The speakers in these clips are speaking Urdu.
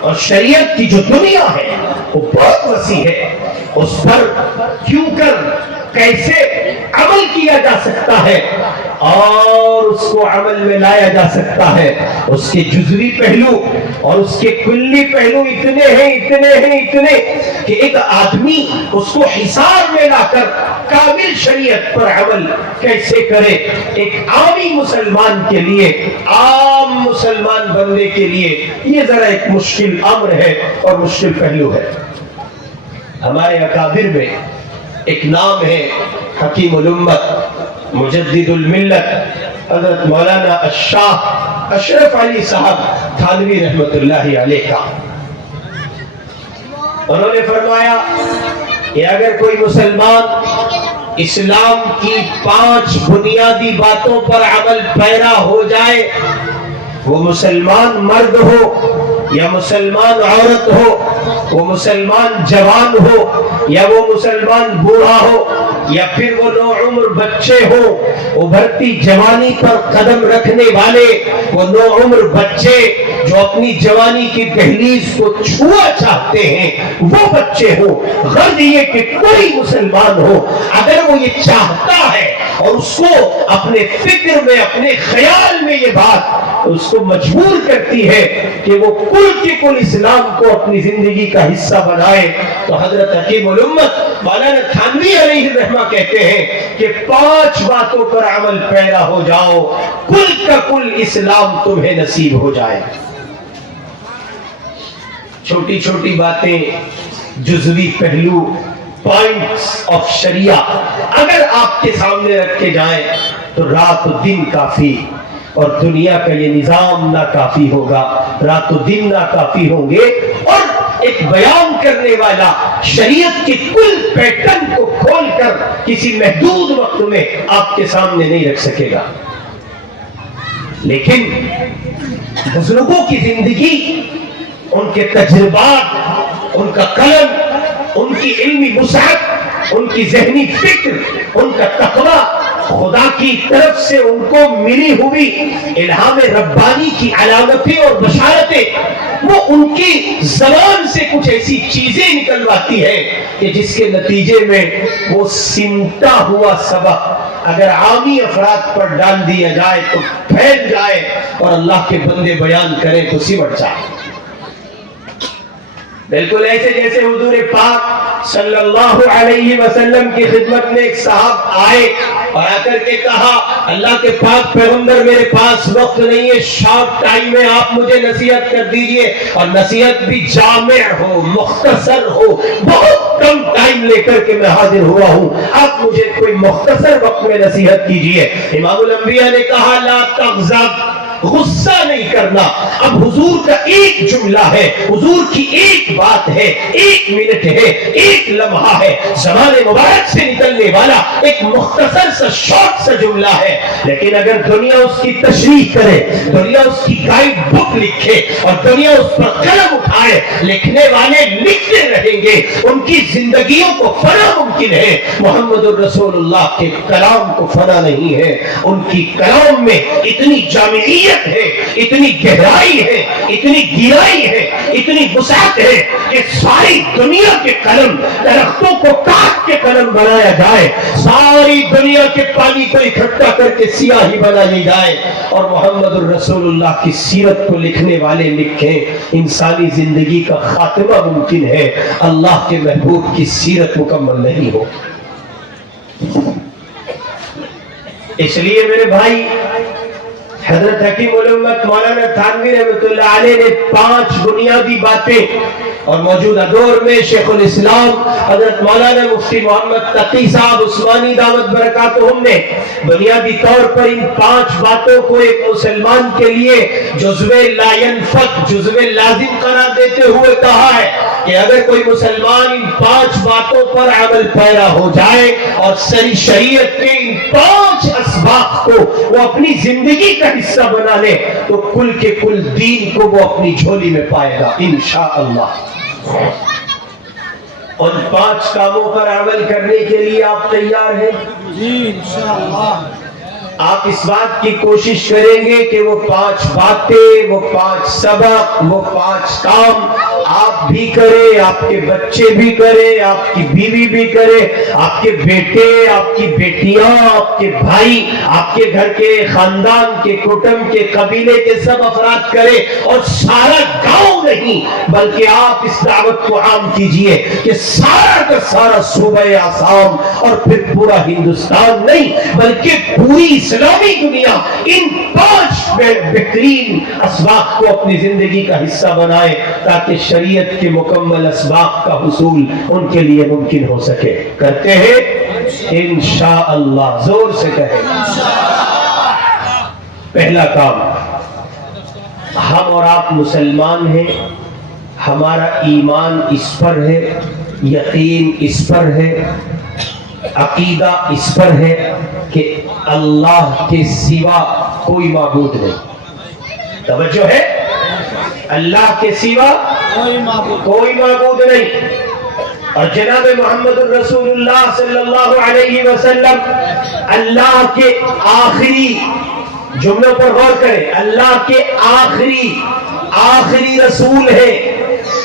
اور شریعت کی جو دنیا ہے وہ بہت وسیع ہے، اس پر کیوں کر کیسے عمل کیا جا سکتا ہے اور اس کو عمل میں لایا جا سکتا ہے، اس کے جزوی پہلو اور اس کے کلی پہلو اتنے کہ ایک آدمی اس کو حصار میں لا کر کامل شریعت پر عمل کیسے کرے۔ ایک عامی مسلمان کے لیے، عام مسلمان بننے کے لیے یہ ذرا ایک مشکل امر ہے اور مشکل پہلو ہے۔ ہمارے اکابر میں ایک نام ہے حکیم الامت مجدد الملت حضرت مولانا الشاہ اشرف علی صاحب تھانوی رحمت اللہ علیہ کا۔ انہوں نے فرمایا کہ اگر کوئی مسلمان اسلام کی 5 بنیادی باتوں پر عمل پیرا ہو جائے، وہ مسلمان مرد ہو یا مسلمان عورت ہو، وہ مسلمان جوان ہو یا وہ مسلمان بوڑھا ہو یا پھر وہ نوعمر بچے ہو، ابھرتی جوانی پر قدم رکھنے والے وہ نوعمر بچے جو اپنی جوانی کی دہلیز کو چھوا چاہتے ہیں، وہ بچے ہو، غرض یہ کہ کوئی مسلمان ہو اگر وہ یہ چاہتا ہے اور اس کو اپنے فکر میں، اپنے خیال میں یہ بات اس کو مجبور کرتی ہے کہ وہ کل کے کل اسلام کو اپنی زندگی کا حصہ بنائے، تو حضرت حکیم الامت مولانا تھانوی علیہ الرحمہ کہتے ہیں کہ 5 باتوں پر عمل پیرا ہو جاؤ، کل کا کل اسلام تمہیں نصیب ہو جائے۔ چھوٹی چھوٹی باتیں، جزوی پہلو، پوائنٹس آف شریعہ اگر آپ کے سامنے رکھے جائیں تو رات و دن کافی، اور دنیا کا یہ نظام ناکافی ہوگا، رات و دن ناکافی ہوں گے، اور ایک بیان کرنے والا شریعت کے کل پیٹرن کو کھول کر کسی محدود وقت میں آپ کے سامنے نہیں رکھ سکے گا۔ لیکن بزرگوں کی زندگی، ان کے تجربات، ان کا قلم، ان کی علمی وسعت، ان کی ذہنی فکر، ان کا تقوی، خدا کی طرف سے ان کو ملی ہوئی الہام ربانی کی علامتیں اور بشارتیں، وہ ان کی زبان سے کچھ ایسی چیزیں نکلواتی ہے کہ جس کے نتیجے میں وہ سمٹا ہوا سبق اگر عامی افراد پر ڈال دیا جائے تو پھیل جائے، اور اللہ کے بندے بیان کریں تو سمٹ جائے۔ بالکل ایسے جیسے حضور پاک صلی اللہ علیہ وسلم کی خدمت میں ایک صاحب آئے اور آ کر کے کہا، اللہ کے پاک پیغمبر میرے پاس وقت نہیں ہے، شارٹ ٹائم میں آپ مجھے نصیحت کر دیجئے، اور نصیحت بھی جامع ہو، مختصر ہو، بہت کم ٹائم لے کر کے میں حاضر ہوا ہوں، آپ مجھے کوئی مختصر وقت میں نصیحت کیجئے۔ امام الانبیاء نے کہا لا تغضب، غصہ نہیں کرنا۔ اب حضور کا ایک جملہ ہے، حضور کی ایک بات ہے، 1 منٹ ہے، 1 لمحہ ہے، زمان مبارک سے نکلنے والا ایک مختصر سا شارٹ سا جملہ ہے، لیکن اگر دنیا اس کی تشریح کرے، دنیا اس کی گائیڈ بک لکھے اور دنیا اس پر قلم اٹھائے، لکھنے والے لکھتے رہیں گے، ان کی زندگیوں کو فنا ممکن ہے، محمد الرسول اللہ کے کلام کو فنا نہیں ہے۔ ان کی کلام میں اتنی جامعیت ہے، اتنی گہرائی ہے، اتنی گہرائی ہے، اتنی وسعت ہے کہ ساری دنیا کے قلم، درختوں کو کاٹ کے قلم بنایا جائے، ساری دنیا کے پانی کو اکٹھا کر کے سیاہی بنائی جائے، اور محمد الرسول اللہ کی سیرت کو لکھنے والے لکھیں، انسانی زندگی کا خاتمہ ممکن ہے، اللہ کے محبوب کی سیرت مکمل نہیں ہو۔ اس لیے میرے بھائی، حضرت حکیم الامت مولانا تھانوی رحمۃ اللہ علیہ نے 5 بنیادی باتیں، اور موجودہ دور میں شیخ الاسلام حضرت مولانا مفتی محمد تقی صاحب عثمانی دعوت برکاتہم نے بنیادی طور پر ان 5 باتوں کو ایک مسلمان کے لیے جزو لا ينفک، جزو لازم قرار دیتے ہوئے کہا ہے کہ اگر کوئی مسلمان ان 5 باتوں پر عمل پیرا ہو جائے اور سری شریعت کے ان 5 اسباق کو وہ اپنی زندگی کا حصہ بنا لے تو کل کے کل دین کو وہ اپنی جھولی میں پائے گا انشاءاللہ۔ ان 5 کاموں پر عمل کرنے کے لیے آپ تیار ہیں؟ جی انشاءاللہ۔ آپ اس بات کی کوشش کریں گے کہ وہ 5 باتیں، وہ 5 سبق، وہ 5 کام آپ بھی کریں، آپ کے بچے بھی کریں، آپ کی بیوی بھی کرے، آپ کے بیٹے، آپ کی بیٹیاں، آپ کے بھائی، آپ کے گھر کے خاندان کے کٹمب کے قبیلے کے سب افراد کرے، اور سارا گاؤں نہیں بلکہ آپ اس دعوت کو عام کیجئے کہ سارا کا سارا صوبہ آسام اور پھر پورا ہندوستان نہیں بلکہ پوری اسلامی دنیا ان 5 بہترین اسباق کو اپنی زندگی کا حصہ بنائے تاکہ شریعت کے مکمل اسباق کا حصول ان کے لیے ممکن ہو سکے۔ کرتے ہیں انشاءاللہ، زور سے کہیں پہلا کام، ہم اور آپ مسلمان ہیں، ہمارا ایمان اس پر ہے، یقین اس پر ہے، عقیدہ اس پر ہے کہ اللہ کے سوا کوئی معبود نہیں۔ توجہ ہے، اللہ کے سوا کوئی معبود نہیں۔ اور جناب محمد الرسول اللہ صلی اللہ علیہ وسلم اللہ کے آخری جملوں پر غور کریں، اللہ کے آخری رسول ہے۔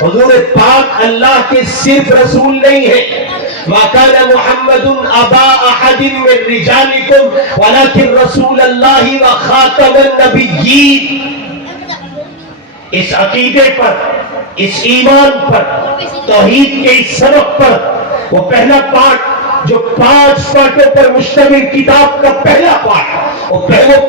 حضور پاک اللہ کے صرف رسول نہیں ہے۔ ما كان محمد ابا احد من رجالكم ولكن رسول الله وخاتم النبيين۔ اس عقیدے پر، اس ایمان پر، توحید کے اس سبق پر، وہ پہلا پارٹ جو 5 پارٹوں پر مشتمل کتاب کا پہلا پارٹ، وہ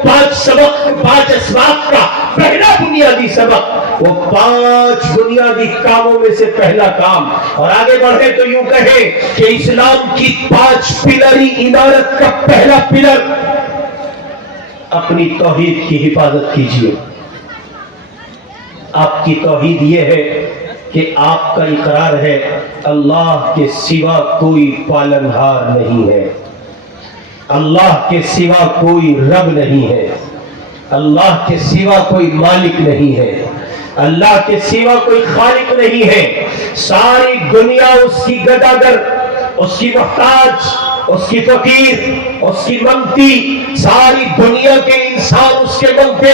5 سبق، 5 اسباق کا پہلا بنیادی سبق، وہ 5 بنیادی کاموں میں سے پہلا کام۔ اور آگے بڑھے تو یوں کہے کہ اسلام کی 5 پلری عمارت کا پہلا پلر، اپنی توحید کی حفاظت کیجیے۔ آپ کی توحید یہ ہے کہ آپ کا اقرار ہے اللہ کے سوا کوئی پالنہار نہیں ہے، اللہ کے سوا کوئی رب نہیں ہے، اللہ کے سوا کوئی مالک نہیں ہے، اللہ کے سوا کوئی خالق نہیں ہے۔ ساری دنیا اس کی گداگر، اس کی محتاج، اس کی فقیر، اس کی منگتی، ساری دنیا کے انسان اس کے منگتے۔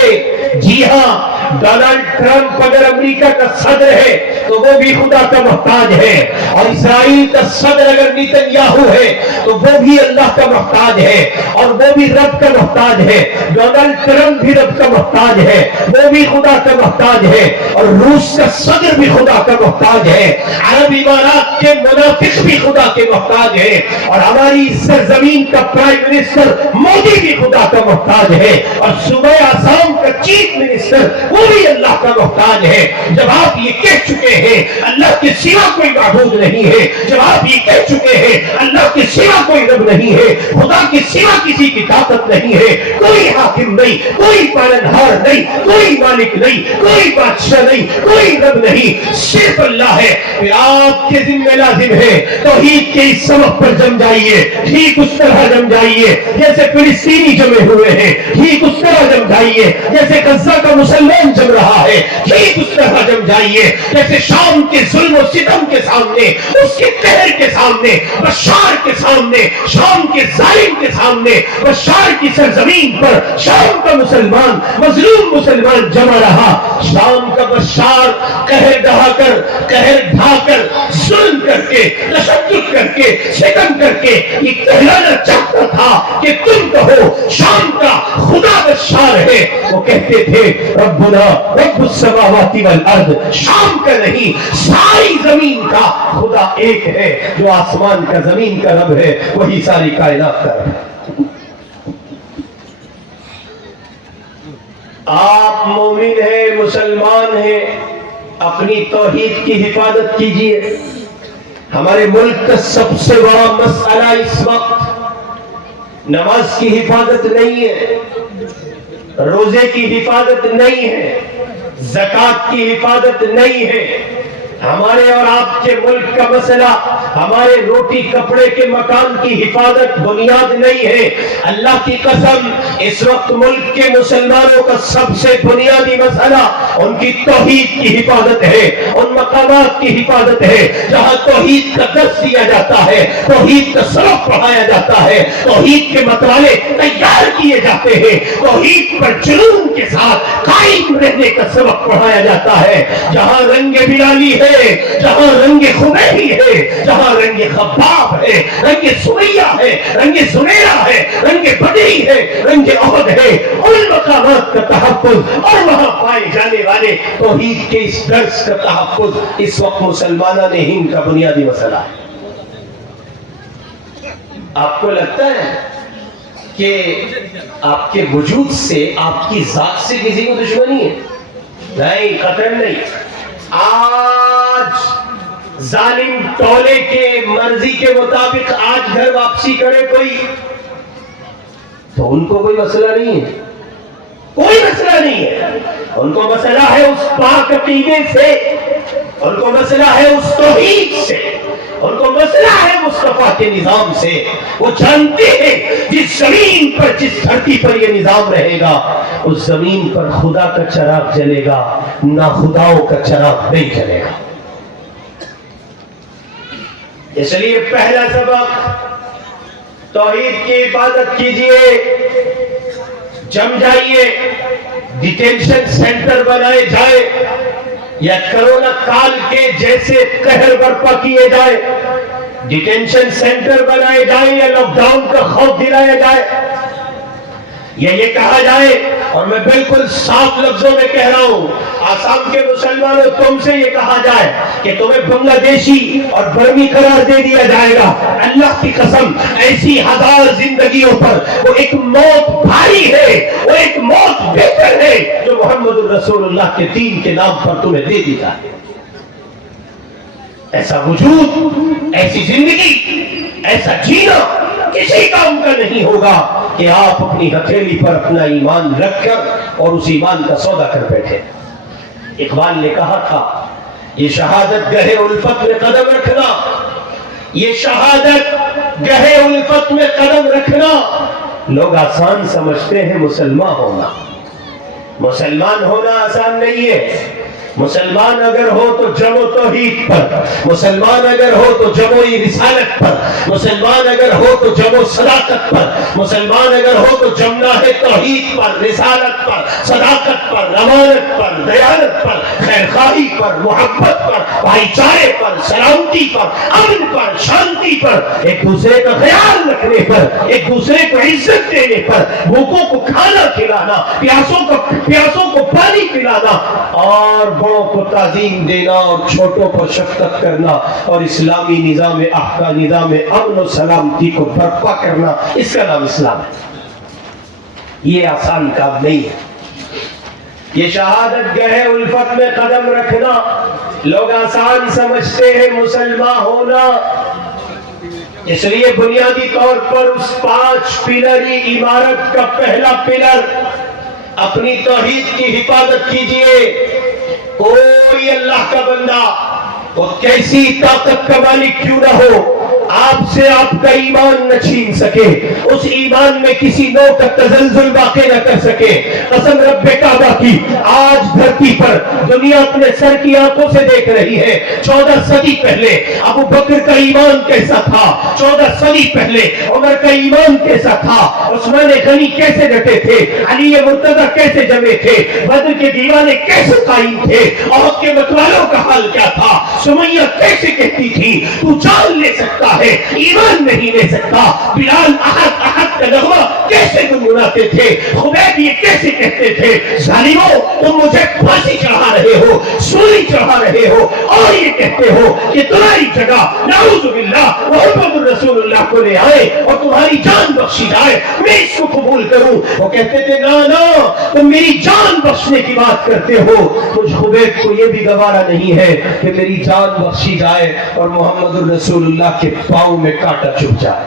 جی ہاں، ڈونلڈ ٹرمپ اگر امریکہ کا صدر ہے تو وہ بھی خدا کا محتاج ہے، اور اسرائیل کا صدر اگر نیتن یاہو ہے تو وہ بھی اللہ کا محتاج ہے، اور وہ بھی رب کا محتاج ہے۔ ڈونلڈ ٹرمپ بھی رب کا محتاج ہے، وہ بھی خدا کا محتاج ہے، اور روس کا صدر بھی خدا کا محتاج ہے، عرب امارات کے منافق بھی خدا کے محتاج ہے، اور ہماری سرزمین کا پرائم منسٹر مودی بھی خدا کا محتاج ہے، اور صوبہ آسام کا چیف منسٹر وہ بھی اللہ کا محتاج ہے۔ جب آپ یہ کہہ چکے ہیں اللہ کے سوا کوئی معبود نہیں ہے، جب آپ یہ کہہ چکے ہیں اللہ کے سوا کوئی رب نہیں ہے، خدا کے سوا کسی کی طاقت نہیں ہے، کوئی حاکم نہیں، کوئی پالنہار نہیں، کوئی مالک نہیں، کوئی بادشاہ نہیں، کوئی رب نہیں، صرف اللہ ہے، پھر آپ کے ذمہ لازم ہے توحید کے اس سبق پر جم جائیے، ٹھیک اس طرح جم جائیے جیسے فلسطینی جمے ہوئے ہیں، ٹھیک اس طرح جم جائیے جیسے غزہ کا مسلمان جم رہا ہے، ٹھیک اس طرح جم جائیے جیسے شام کے ظلم و ستم کے سامنے، اس کے قہر کے سامنے، بشار کے سامنے، شام کے ظالم کے سامنے، بشار کی سرزمین پر شام کا مسلمان، مظلوم مسلمان جمع رہا۔ شام کا بشار قہر ڈھا کر، قہر ڈھا کر، ظلم کر کے، تشدد کر کے، ستم کر کے یہ کہلانا چاہتا تھا کہ تم کہو شام کا خدا بشار ہے۔ وہ کہتے تھے ربنا رب السماوات والارض، شام کا نہیں ساری زمین کا خدا ایک ہے، جو آسمان کا زمین کا رب ہے وہی ساری کائنات کا رب ہے۔ آپ مومن ہیں، مسلمان ہیں، اپنی توحید کی حفاظت کیجئے۔ ہمارے ملک کا سب سے بڑا مسئلہ اس وقت نماز کی حفاظت نہیں ہے، روزے کی حفاظت نہیں ہے، زکوٰۃ کی حفاظت نہیں ہے۔ ہمارے اور آپ کے ملک کا مسئلہ ہمارے روٹی کپڑے کے مکان کی حفاظت بنیاد نہیں ہے۔ اللہ کی قسم اس وقت ملک کے مسلمانوں کا سب سے بنیادی مسئلہ ان کی توحید کی حفاظت ہے، ان مقامات کی حفاظت ہے جہاں توحید کا درس دیا جاتا ہے، توحید کا سبق پڑھایا جاتا ہے، توحید کے متوالے تیار کیے جاتے ہیں، توحید پر جنون کے ساتھ قائم رہنے کا سبق پڑھایا جاتا ہے، جہاں رنگ بلالی ہے، جہاں رنگ خمیری ہے، جہاں رنگ خباب ہے، رنگ سمیہ ہے، رنگ سمیرہ ہے، رنگ بدری ہے، رنگ احد ہے، ان مقامات کا تحفظ اور وہاں پائے جانے والے توحید کے اس درس کا تحفظ اس وقت مسلمانہ نے ہند کا بنیادی مسئلہ ہے۔ آپ کو لگتا ہے کہ آپ کے وجود سے، آپ کی ذات سے کسی کو دشمنی ہے؟ نہیں، قطعاً نہیں۔ آج ظالم ٹولے کے مرضی کے مطابق آج گھر واپسی کرے کوئی تو ان کو کوئی مسئلہ نہیں ہے، کوئی مسئلہ نہیں ہے۔ ان کو مسئلہ ہے اس پاک عقیدے سے، ان کو مسئلہ ہے اس توحید سے، ان کو مسئلہ ہے مصطفیٰ کے نظام سے۔ وہ جانتے ہیں جس زمین پر، جس دھرتی پر یہ نظام رہے گا اس زمین پر خدا کا چراغ جلے گا، نہ خداؤں کا چراغ نہیں جلے گا۔ اس لیے پہلا سبق، توحید کی عبادت کیجئے، جم جائیے، ڈیٹینشن سینٹر بنائے جائے یا کرونا کال کے جیسے قہر برپا کیے جائے، ڈیٹینشن سینٹر بنائے جائے یا لاک ڈاؤن کا خوف دلایا جائے، یا یہ کہا جائے، اور میں بالکل صاف لفظوں میں کہہ رہا ہوں، آسام کے مسلمانوں تم سے یہ کہا جائے کہ تمہیں بنگلہ دیشی اور برمی قرار دے دیا جائے گا، اللہ کی قسم ایسی ہزار زندگیوں پر وہ ایک موت بھاری ہے، وہ ایک موت بہتر ہے جو محمد الرسول اللہ کے دین کے نام پر تمہیں دے دی جائے۔ ایسا وجود، ایسی زندگی، ایسا جینا کسی کام کا نہیں ہوگا کہ آپ اپنی ہتھیلی پر اپنا ایمان رکھ کر اور اس ایمان کا سودا کر بیٹھے۔ اقبال نے کہا تھا، یہ شہادت گہے الفت میں قدم رکھنا، یہ شہادت گہے الفت میں قدم رکھنا، لوگ آسان سمجھتے ہیں مسلمان ہونا، مسلمان ہونا آسان نہیں ہے۔ مسلمان اگر ہو تو جمع توحید پر، مسلمان اگر ہو تو جمع رسالت پر، مسلمان اگر ہو تو جمع صداقت پر، مسلمان اگر ہو تو جمنا ہے توحید پر، رسالت پر، صداقت پر، امانت پر، دیانت پر، خیرخواہی پر، محبت پر، بھائی چارے پر، سلامتی پر، امن پر، شانتی پر، ایک دوسرے کا خیال رکھنے پر، ایک دوسرے کو عزت دینے پر، بھوکوں کو کھانا کھلانا، پیاسوں کو پانی پلانا، اور بڑوں کو تعظیم دینا اور چھوٹوں پر شفقت کرنا، اور اسلامی نظام احکام، نظام امن و سلامتی کو برپا کرنا، اس کا نام اسلام ہے۔ یہ آسان کام نہیں ہے۔ یہ شہادت گہے الفت میں قدم رکھنا لوگ آسان سمجھتے ہیں مسلمان ہونا۔ اس لیے بنیادی طور پر اس 5 پلری عمارت کا پہلا پلر، اپنی توحید کی حفاظت کیجئے۔ کوئی اللہ کا بندہ، وہ کیسی طاقت کا مالک کیوں نہ ہو، آپ سے آپ کا ایمان نہ چھین سکے، اس ایمان میں کسی نوع کا تزلزل واقع نہ کر سکے۔ قسم رب کعبہ کی، آج دھرتی پر دنیا اپنے سر کی آنکھوں سے دیکھ رہی ہے 14 صدی پہلے ابو بکر کا ایمان کیسا تھا، 14 صدی پہلے عمر کا ایمان کیسا تھا، عثمان غنی کیسے ڈٹے تھے، علی مرتضی کیسے جمے تھے، بدر کے دیوانے کیسے قائم تھے، احد کے متوالوں کا حال کیا تھا، سمیہ کیسے کہتی تھی تو جان لے سکتا ہے ایمان نہیں لے سکتا، بلال احد احد کا نغمہ کیسے گنگناتے تھے، خبیب یہ کیسے کہتے تھے، ظالموں تم مجھے پھانسی چڑھا رہے ہو، سولی چڑھا رہے ہو، اور یہ کہتے ہو کہ تمہاری جگہ نعوذ باللہ محمد الرسول اللہ کو لے آئے اور تمہاری جان بخشی جائے، میں اس کو قبول کروں۔ وہ کہتے تھے نا تم میری جان بخشنے کی بات کرتے ہو، مجھ خبیب کو یہ بھی گوارا نہیں ہے کہ میری جان بخشی جائے اور محمد الرسول اللہ کے پاؤں میں کانٹا چبھ جائے۔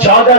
14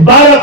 12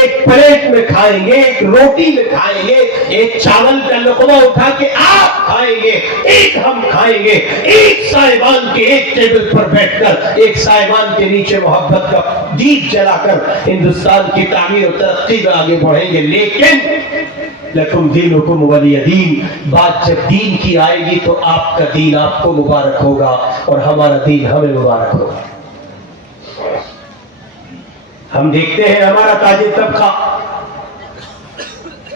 ایک پلیٹ میں کھائیں گے، ایک روٹی میں کھائیں گے، ایک چاول کا لقمہ اٹھا کے آپ کھائیں گے، ایک ہم کھائیں گے، ایک سائبان کے ایک ٹیبل پر بیٹھ کر، ایک سائبان کے نیچے محبت کا دیپ جلا کر ہندوستان کی تعمیر و ترقی میں آگے بڑھیں گے۔ لیکن لکم دینکم ولی دین، بات جب دین کی آئے گی تو آپ کا دین آپ کو مبارک ہوگا اور ہمارا دین ہمیں مبارک ہوگا۔ ہم دیکھتے ہیں ہمارا تاجر طبقہ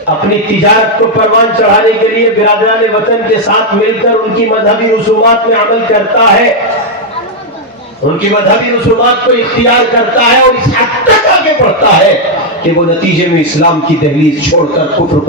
اپنی تجارت کو پروان چڑھانے کے لیے برادران وطن کے ساتھ مل کر ان کی مذہبی رسومات میں عمل کرتا ہے، ان کی مذہبی رسومات کو اختیار کرتا ہے اور اس حد تک آگے بڑھتا ہے کہ وہ نتیجے میں اسلام کی دہلیز چھوڑ کر کفر کو